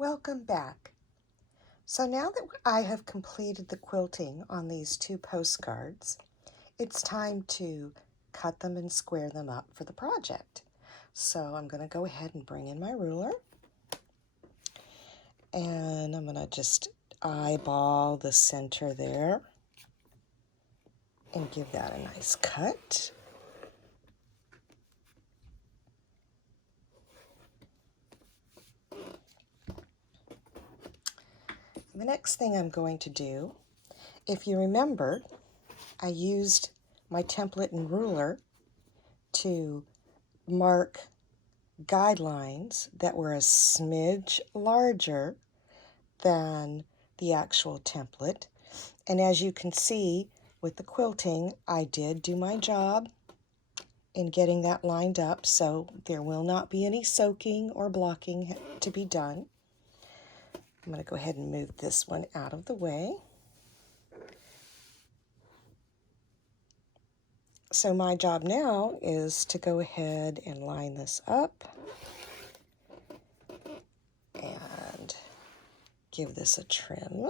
Welcome back. So now that I have completed the quilting on these two postcards, it's time to cut them and square them up for the project. So I'm going to go ahead and bring in my ruler, and I'm going to just eyeball the center there and give that a nice cut. The next thing I'm going to do, if you remember, I used my template and ruler to mark guidelines that were a smidge larger than the actual template. And as you can see with the quilting, I did do my job in getting that lined up, so there will not be any soaking or blocking to be done. I'm going to go ahead and move this one out of the way. So my job now is to go ahead and line this up and give this a trim.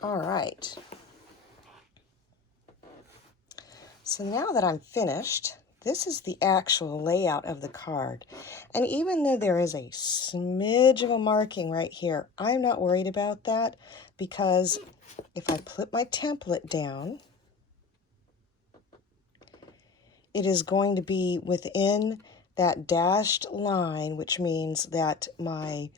All right. So now that I'm finished, this is the actual layout of the card. And even though there is a smidge of a marking right here, I'm not worried about that, because if I put my template down, it is going to be within that dashed line, which means that my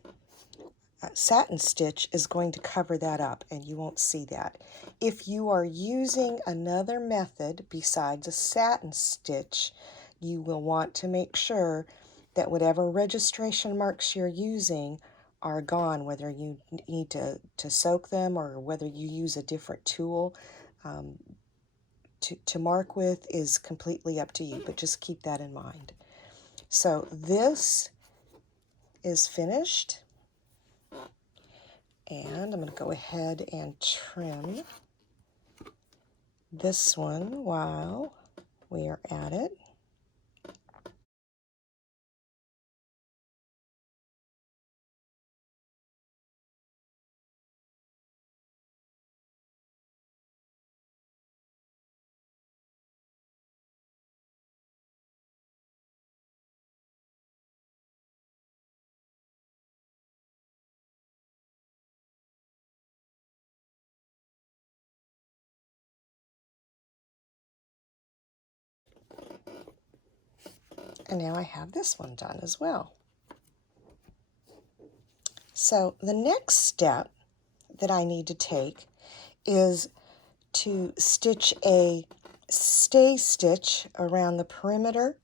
satin stitch is going to cover that up and you won't see that. If you are using another method besides a satin stitch, you will want to make sure that whatever registration marks you're using are gone, whether you need to soak them or whether you use a different tool to mark with is completely up to you, but just keep that in mind. So this is finished. And I'm going to go ahead and trim this one while we are at it. And now I have this one done as well. So the next step that I need to take is to stitch a stay stitch around the perimeter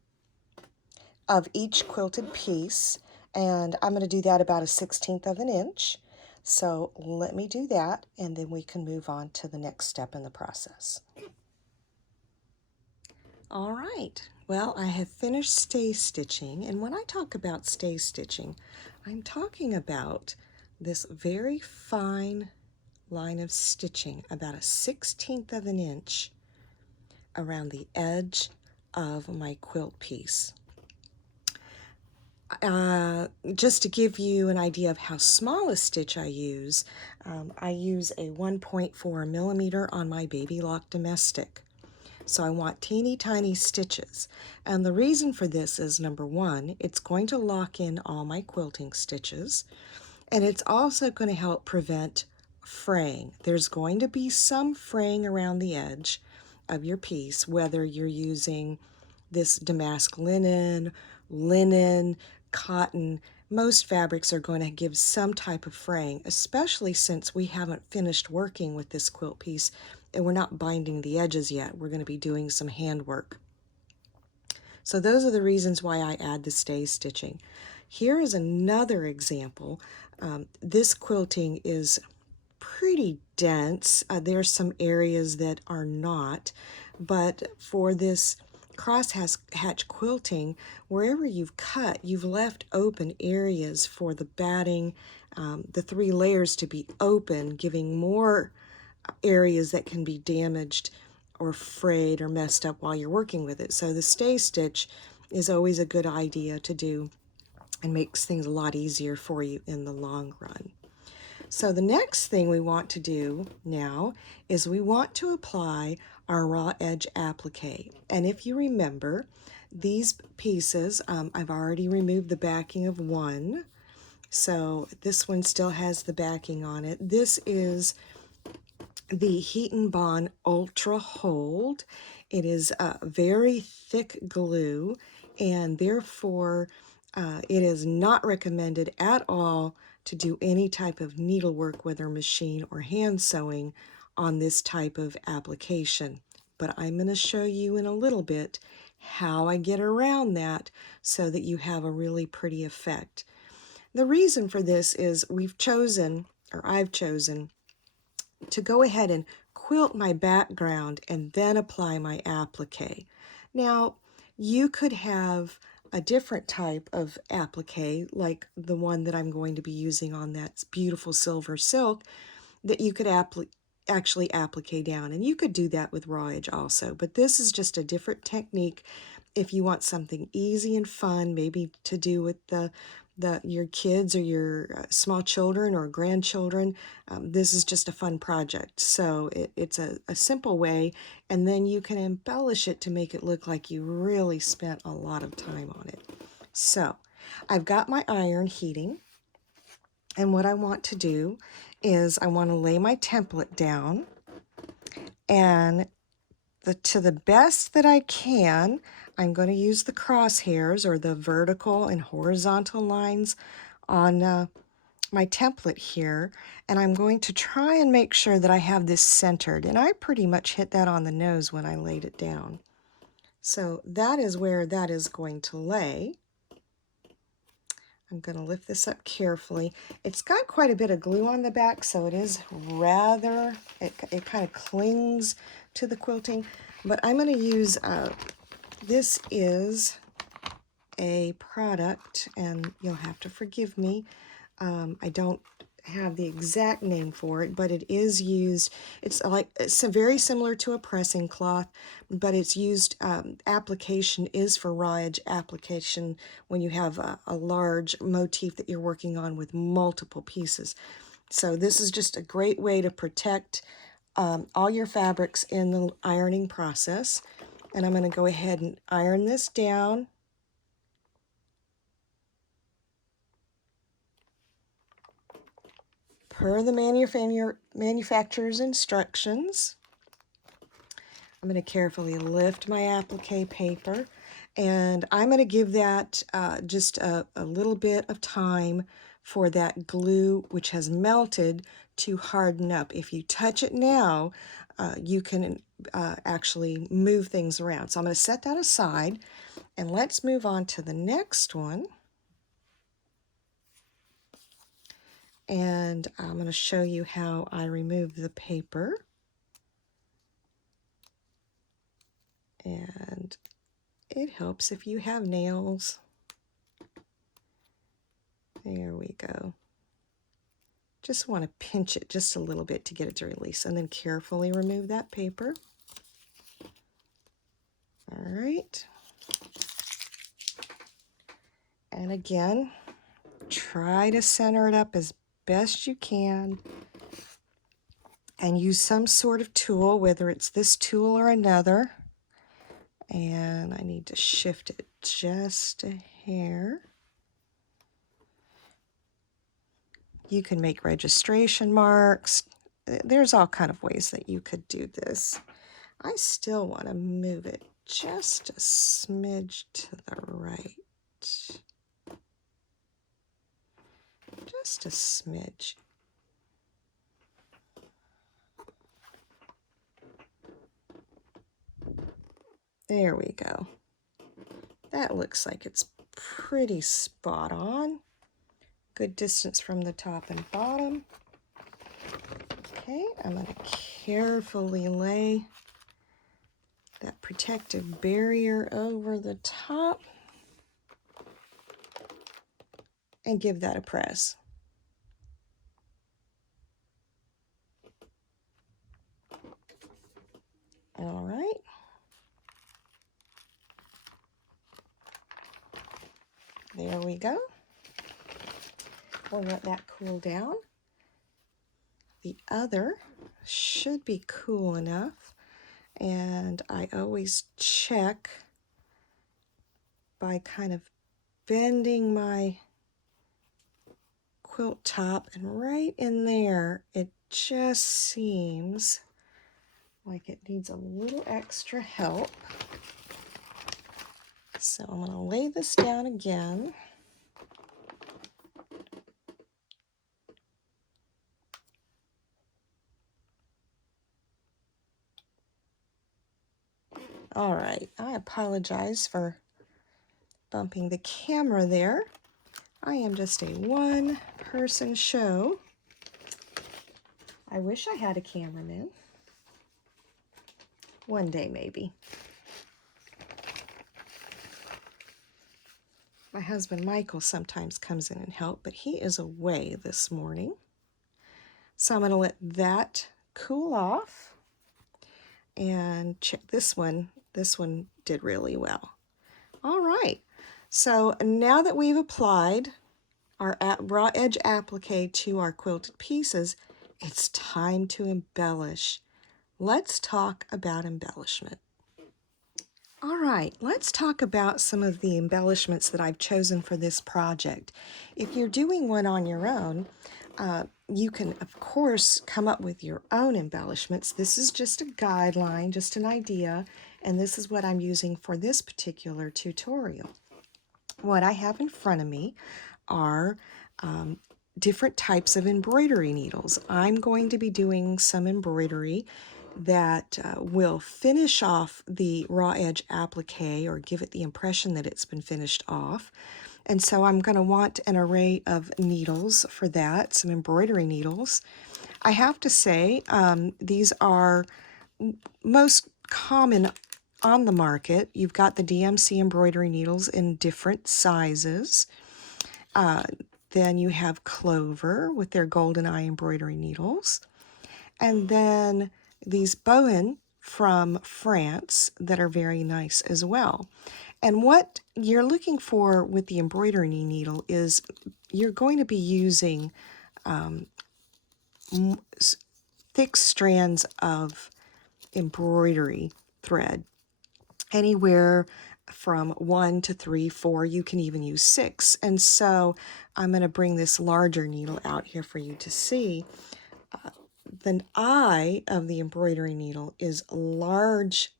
of each quilted piece, and I'm going to do that about 1/16 of an inch. So let me do that, and then we can move on to the next step in the process. All right, well, I have finished stay stitching, and when I talk about stay stitching, I'm talking about this very fine line of stitching, about 1/16 of an inch around the edge of my quilt piece. Just to give you an idea of how small a stitch I use a 1.4 millimeter on my Baby Lock Domestic. So I want teeny tiny stitches. And the reason for this is, number one, it's going to lock in all my quilting stitches, and it's also going to help prevent fraying. There's going to be some fraying around the edge of your piece, whether you're using this damask linen, cotton. Most fabrics are going to give some type of fraying, especially since we haven't finished working with this quilt piece and we're not binding the edges yet. We're going to be doing some handwork. So those are the reasons why I add the stay stitching. Here is another example. This quilting is pretty dense. There's some areas that are not, but for this crosshatch quilting, wherever you've cut, you've left open areas for the batting, the 3 layers to be open, giving more areas that can be damaged or frayed or messed up while you're working with it. So the stay stitch is always a good idea to do and makes things a lot easier for you in the long run. So the next thing we want to do now is we want to apply our raw edge applique. And if you remember, these pieces, I've already removed the backing of one. So this one still has the backing on it. This is the Heat and Bond Ultra Hold. It is a very thick glue, and therefore it is not recommended at all to do any type of needlework, whether machine or hand sewing, on this type of application. But I'm going to show you in a little bit how I get around that so that you have a really pretty effect. The reason for this is I've chosen to go ahead and quilt my background and then apply my applique. Now, you could have a different type of applique, like the one that I'm going to be using on that beautiful silver silk, that you could actually applique down. And you could do that with raw edge also, but this is just a different technique if you want something easy and fun, maybe to do with your kids or your small children or grandchildren. This is just a fun project. So it's a simple way, and then you can embellish it to make it look like you really spent a lot of time on it. So I've got my iron heating, and what I want to do is I want to lay my template down, and to the best that I can, I'm going to use the crosshairs, or the vertical and horizontal lines on my template here, and I'm going to try and make sure that I have this centered, and I pretty much hit that on the nose when I laid it down. So that is where that is going to lay. I'm going to lift this up carefully. It's got quite a bit of glue on the back, so it is rather, it kind of clings to the quilting, but I'm going to use, this is a product, and you'll have to forgive me, I don't have the exact name for it, but it is used, it's very similar to a pressing cloth, but it's used, application is for raw edge application when you have a large motif that you're working on with multiple pieces. So this is just a great way to protect all your fabrics in the ironing process. And I'm going to go ahead and iron this down. Per the manufacturer's instructions. I'm going to carefully lift my applique paper, and I'm going to give that just a little bit of time for that glue, which has melted, to harden up. If you touch it now, you can actually move things around. So I'm going to set that aside, and let's move on to the next one. And I'm going to show you how I remove the paper. And it helps if you have nails. There we go. Just want to pinch it just a little bit to get it to release, and then carefully remove that paper. All right. And again, try to center it up as best you can, and use some sort of tool, whether it's this tool or another. And I need to shift it just a hair. You can make registration marks. There's all kind of ways that you could do this. I still want to move it just a smidge to the right. Just a smidge. There we go. That looks like it's pretty spot on. Good distance from the top and bottom. Okay, I'm going to carefully lay that protective barrier over the top and give that a press. All right. There we go. We'll let that cool down. The other should be cool enough, and I always check by kind of bending my quilt top, and right in there it just seems like it needs a little extra help. So I'm going to lay this down again. All right, I apologize for bumping the camera there. I am just a one-person show. I wish I had a cameraman. One day, maybe. My husband, Michael, sometimes comes in and helps, but he is away this morning. So I'm going to let that cool off. And check this one. This one did really well. All right. So now that we've applied our raw edge applique to our quilted pieces, it's time to embellish. Let's talk about embellishment. All right, let's talk about some of the embellishments that I've chosen for this project. If you're doing one on your own, you can, of course, come up with your own embellishments. This is just a guideline, just an idea, and this is what I'm using for this particular tutorial. What I have in front of me are different types of embroidery needles. I'm going to be doing some embroidery that will finish off the raw edge applique or give it the impression that it's been finished off. And so I'm going to want an array of needles for that, some embroidery needles. I have to say, these are most common on the market. You've got the DMC embroidery needles in different sizes. Then you have Clover with their golden eye embroidery needles. And then these Bowen from France that are very nice as well. And what you're looking for with the embroidery needle is you're going to be using thick strands of embroidery thread, anywhere from 1 to 3, 4, you can even use 6. And so I'm going to bring this larger needle out here for you to see. The eye of the embroidery needle is large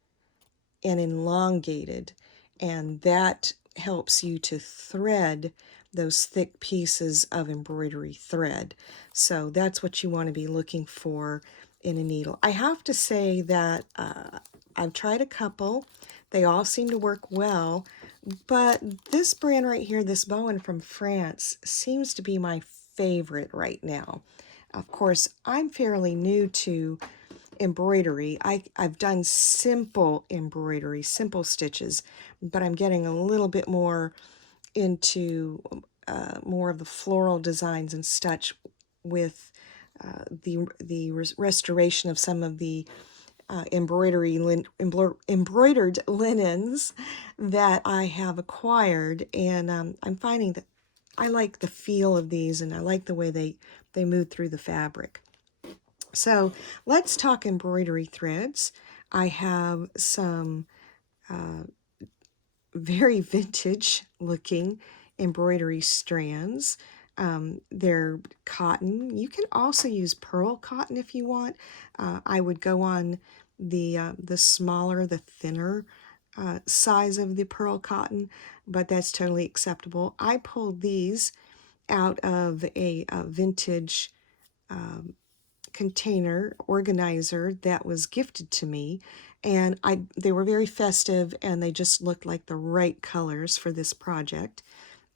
and elongated, and that helps you to thread those thick pieces of embroidery thread. So that's what you want to be looking for in a needle. I have to say that I've tried a couple. They all seem to work well, but this brand right here, this Bowen from France, seems to be my favorite right now. Of course, I'm fairly new to embroidery. I've done simple embroidery, simple stitches, but I'm getting a little bit more into more of the floral designs and such with the restoration of some of the embroidered linens that I have acquired, and I'm finding that I like the feel of these, and I like the way they move through the fabric. So let's talk embroidery threads. I have some very vintage looking embroidery strands. They're cotton. You can also use pearl cotton if you want. I would go on the smaller, the thinner size of the pearl cotton, but that's totally acceptable. I pulled these out of a vintage container organizer that was gifted to me, and they were very festive, and they just looked like the right colors for this project.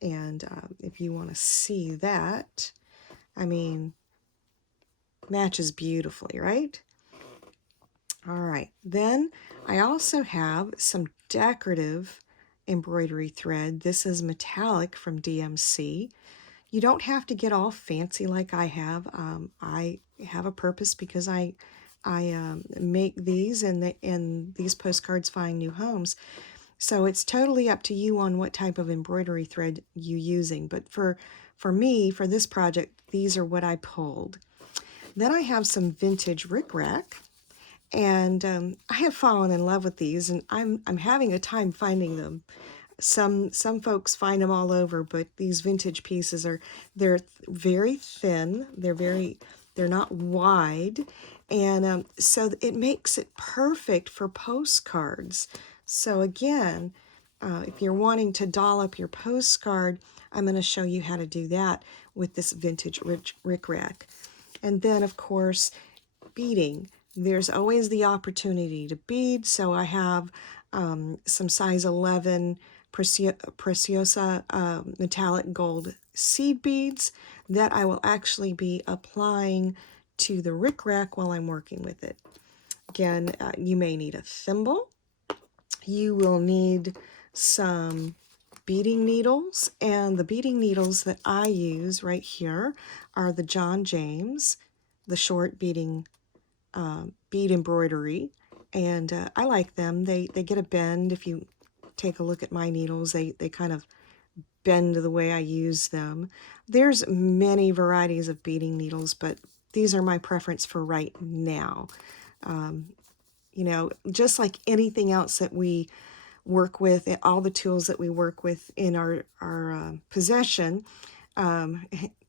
And if you want to see that, I mean, Matches beautifully, right? All right, then I also have some decorative embroidery thread. This is metallic from DMC. You don't have to get all fancy like I have. I have a purpose because I make these, and these postcards find new homes. So it's totally up to you on what type of embroidery thread you're using. But for me, for this project, these are what I pulled. Then I have some vintage rickrack, and I have fallen in love with these, and I'm having a time finding them. Some folks find them all over, but these vintage pieces they're very thin. They're not wide, and so it makes it perfect for postcards. So again, if you're wanting to doll up your postcard, I'm going to show you how to do that with this vintage rickrack. And then, of course, beading. There's always the opportunity to bead, so I have some size 11 Preciosa metallic gold seed beads that I will actually be applying to the rickrack while I'm working with it. Again, you may need a thimble. You will need some beading needles, and the beading needles that I use right here are the John James, the short beading bead embroidery, and I like them. They get a bend. If you take a look at my needles, they kind of bend the way I use them. There's many varieties of beading needles, but these are my preference for right now. You know, just like anything else that we work with, all the tools that we work with in our possession,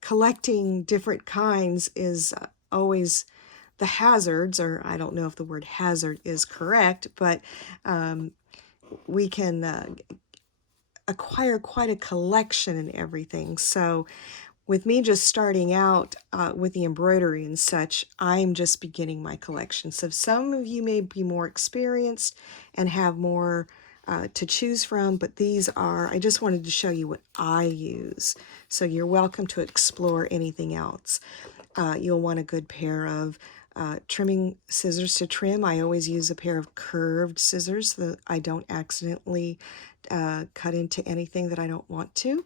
collecting different kinds is always the hazards, or I don't know if the word hazard is correct, but we can acquire quite a collection and everything. So with me just starting out with the embroidery and such, I'm just beginning my collection. So some of you may be more experienced and have more to choose from, but these are, I just wanted to show you what I use. So you're welcome to explore anything else. You'll want a good pair of trimming scissors to trim. I always use a pair of curved scissors so that I don't accidentally cut into anything that I don't want to.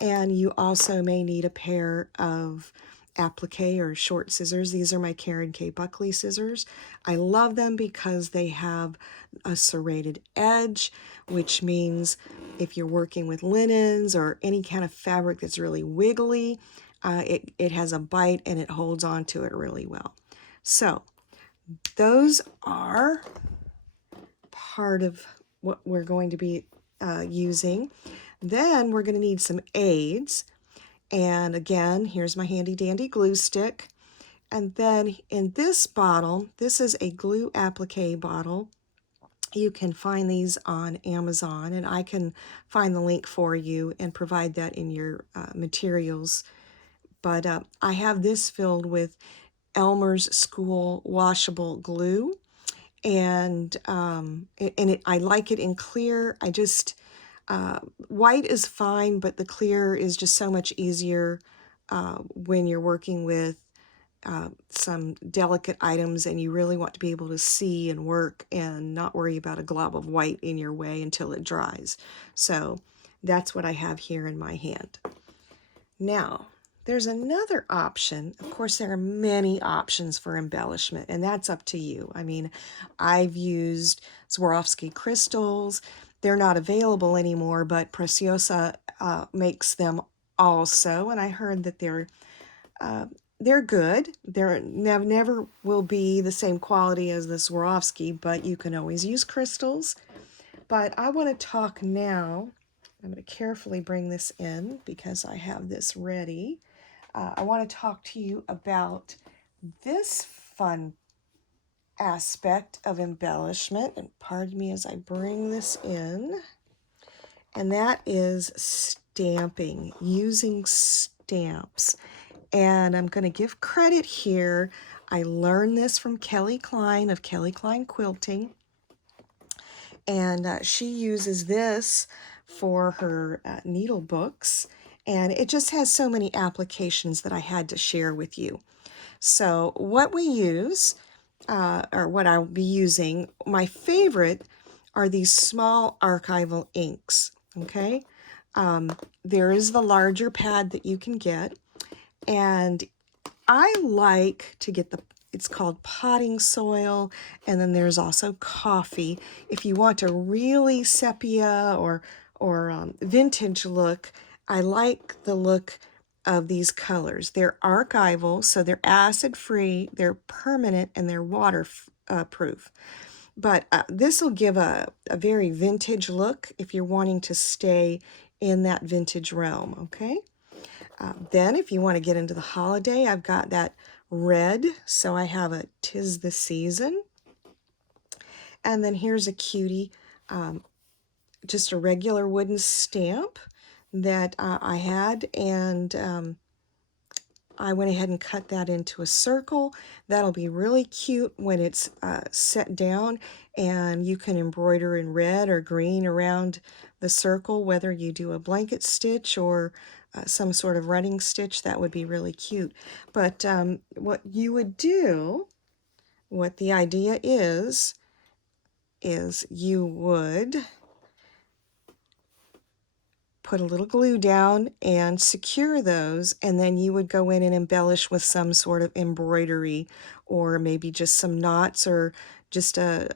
And you also may need a pair of applique or short scissors. These are my Karen K. Buckley scissors. I love them because they have a serrated edge, which means if you're working with linens or any kind of fabric that's really wiggly, it has a bite and it holds on to it really well. So those are part of what we're going to be using. Then we're going to need some aids. And again, here's my handy dandy glue stick. And then in this bottle, this is a glue applique bottle. You can find these on Amazon, and I can find the link for you and provide that in your materials. But I have this filled with Elmer's School washable glue, and I like it in clear. I just white is fine, but the clear is just so much easier when you're working with some delicate items and you really want to be able to see and work and not worry about a glob of white in your way until it dries. So that's what I have here in my hand. Now, there's another option. Of course, there are many options for embellishment, and that's up to you. I mean, I've used Swarovski crystals. They're not available anymore, but Preciosa makes them also, and I heard that they're good. They're never will be the same quality as the Swarovski, but you can always use crystals. But I want to talk now. I'm going to carefully bring this in because I have this ready. I want to talk to you about this fun aspect of embellishment, and pardon me as I bring this in, and that is stamping, using stamps. And I'm going to give credit here. I learned this from Kelly Klein of Kelly Klein Quilting, and she uses this for her needle books, and it just has so many applications that I had to share with you. So what we use, or what I'll be using, my favorite are these small archival inks, okay? There is the larger pad that you can get, and I like to get it's called potting soil, and then there's also coffee. If you want a really sepia or vintage look, I like the look of these colors. They're archival, so they're acid-free, they're permanent, and they're waterproof. But this will give a very vintage look if you're wanting to stay in that vintage realm, okay? Then if you want to get into the holiday, I've got that red, so I have a 'Tis the Season. And then here's a cutie, just a regular wooden stamp that I had, and I went ahead and cut that into a circle. That'll be really cute when it's set down, and you can embroider in red or green around the circle, whether you do a blanket stitch or some sort of running stitch. That would be really cute. But what you would do, what the idea is you would put a little glue down and secure those, and then you would go in and embellish with some sort of embroidery, or maybe just some knots, or just a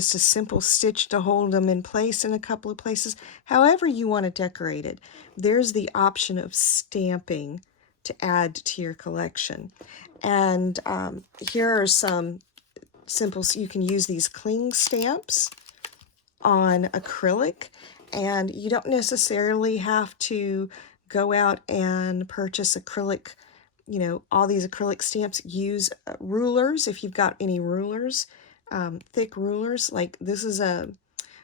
simple stitch to hold them in place in a couple of places. However you want to decorate it. There's the option of stamping to add to your collection. And here are some simple, so you can use these cling stamps on acrylic, and you don't necessarily have to go out and purchase acrylic, all these acrylic stamps. Use rulers if you've got any rulers, thick rulers. Like this is a,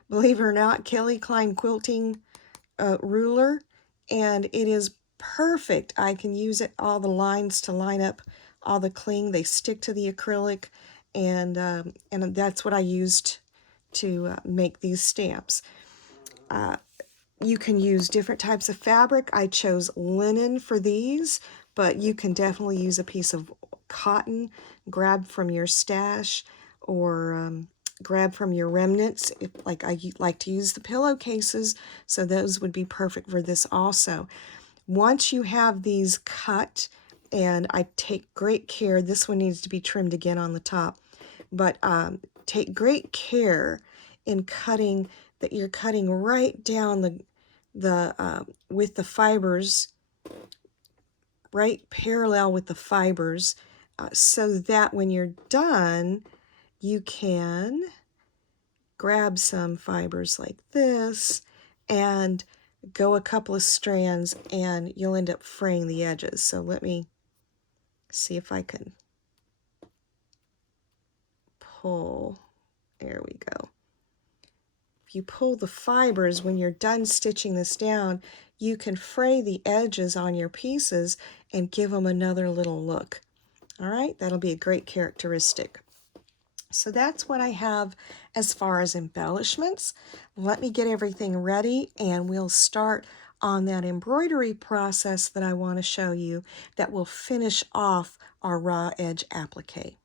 believe it or not, Kelly Klein quilting ruler, and it is perfect. I can use it, all the lines to line up all the cling. They stick to the acrylic, and that's what I used to make these stamps. You can use different types of fabric. I chose linen for these, but you can definitely use a piece of cotton, grab from your stash, or grab from your remnants. Like I like to use the pillowcases, so those would be perfect for this also. Once you have these cut, and I take great care, this one needs to be trimmed again on the top, but take great care in cutting, that you're cutting right down with the fibers, right parallel with the fibers, so that when you're done, you can grab some fibers like this and go a couple of strands, and you'll end up fraying the edges. So let me see if I can pull. There we go. If you pull the fibers, when you're done stitching this down, you can fray the edges on your pieces and give them another little look. All right, that'll be a great characteristic. So that's what I have as far as embellishments. Let me get everything ready, and we'll start on that embroidery process that I want to show you that will finish off our raw edge applique.